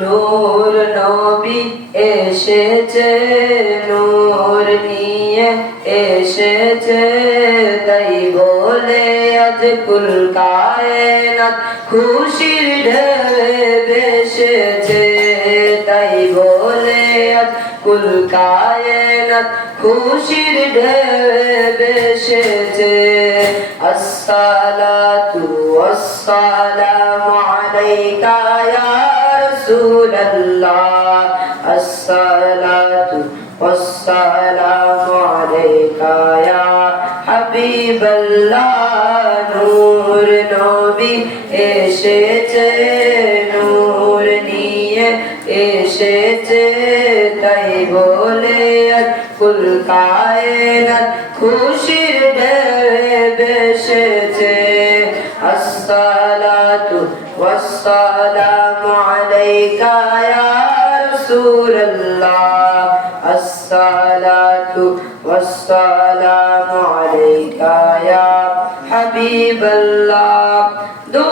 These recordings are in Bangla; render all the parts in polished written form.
নূর নবী এসেছে, নূর নিয়ে এসেছে, তাই বলে আজ কুল কায়নাত খুশির ঢেউয়ে ভেসেছে, তাই বলে আজ কুল কায়নাত খুশির ঢেউয়ে ভেসেছে। আসসালাতু ওয়াসসালামু আলাইকা ইয়া রাসূলাল্লাহ, আসসালাতু ওয়াসসালামু আলাইকা ইয়া হাবিবাল্লাহ। নূর নবী এসেছে, নূর নিয়ে এসেছে, তাই বলে আজ কুল কায়নাত খুশির ঢেউয়ে ভেসেছে। আসসালাতু ওয়াসসালামু আলাইকা ইয়া রাসূলাল্লাহ, আসসালাতু ওয়াসসালামু আলাইকা ইয়া হাবিবাল্লাহ। দো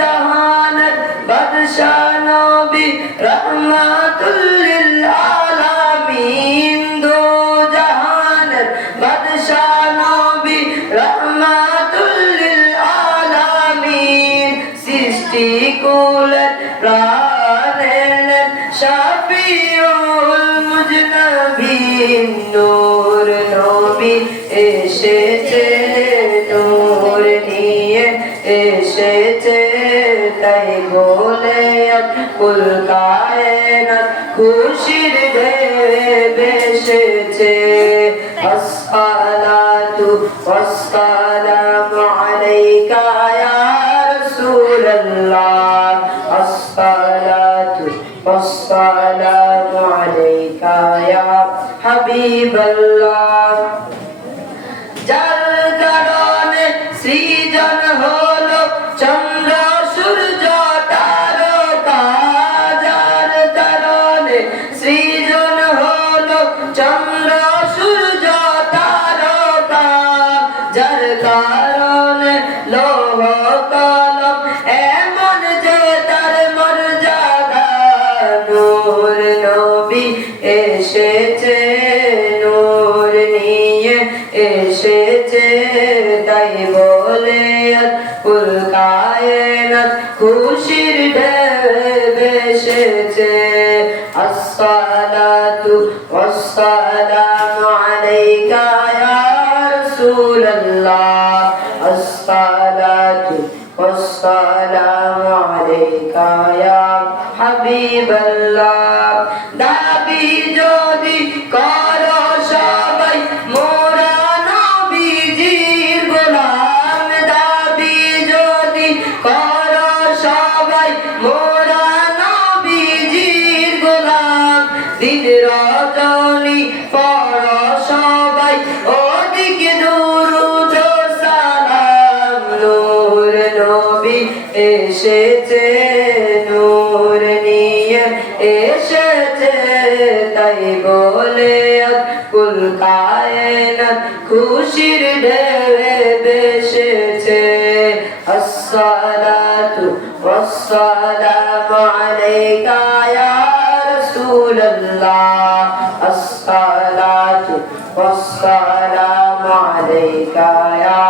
জাহানের বাদশা নবী রহমাতুল লিল আলামিন, দো জাহানের বাদশা নবী রহমাতুল লিল আলামিন, সৃষ্টি কুলের প্রাণের শাফিউল মুজনবিন। নূর নবী এসেছে, নূর নিয়ে এসেছে, তাই বলে আজ কুল কায়নাত খুশির ঢেউয়ে ভেসেছে। আসসালাতু ওয়াসসালামু আলাইকা ইয়া রাসূলাল্লাহ, আসসালাতু ওয়াসসালামু আলাইকা ইয়া হাবিবাল্লাহ। যার কারণে সৃজন হলো চন্দ্র সূর্য তারকা, যার কারণে সৃজন হলো চন্দ্র সূর্য তারকা, যার কারণে লৌহ কলম এমন যে তার মর্যাদা। নূর নবী এসেছে, নূর নিয়ে এসেছে, তাই বলে আজ কুল কায়নাত খুশির ঢেউয়ে ভেসেছে। আসসালাতু ওয়াসসালামু আলাইকা ইয়া রাসূলাল্লাহ, আসসালাতু ওয়াসসালামু আলাইকা ইয়া হাবিবাল্লাহ। দাবি যদি করো সবাই মোরা নবীজির গোলাম, দাবি যদি করো সবাই মোরা নবীজির গোলাম, দিন রজনী পড়ো সবাই ওদিকে দুরূদ সালাম। নূর নবী এসেছে, নূর নিয়ে এসেছে, তাই বলে আজ কুল কায়নাত খুশির ঢেউয়ে ভেসেছে। আসসালাতু ওয়াসসালামু আলাইকা ইয়া রাসূলাল্লাহ, আসসালাতু ওয়াসসালামু আলাইকা ইয়া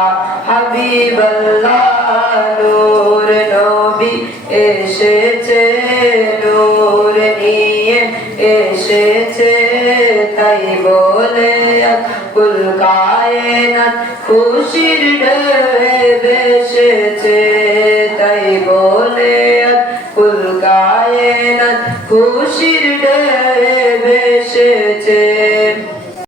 হাবিবাল্লাহ। নূর নবী এসেছে, নূর নিয়ে এসেছে, তাই বলে আজ কুল কায়নাত খুশির ঢেউয়ে ভেসেছে, তাই বলে আজ কুল কায়নাত খুশির ঢেউয়ে ভেসেছে।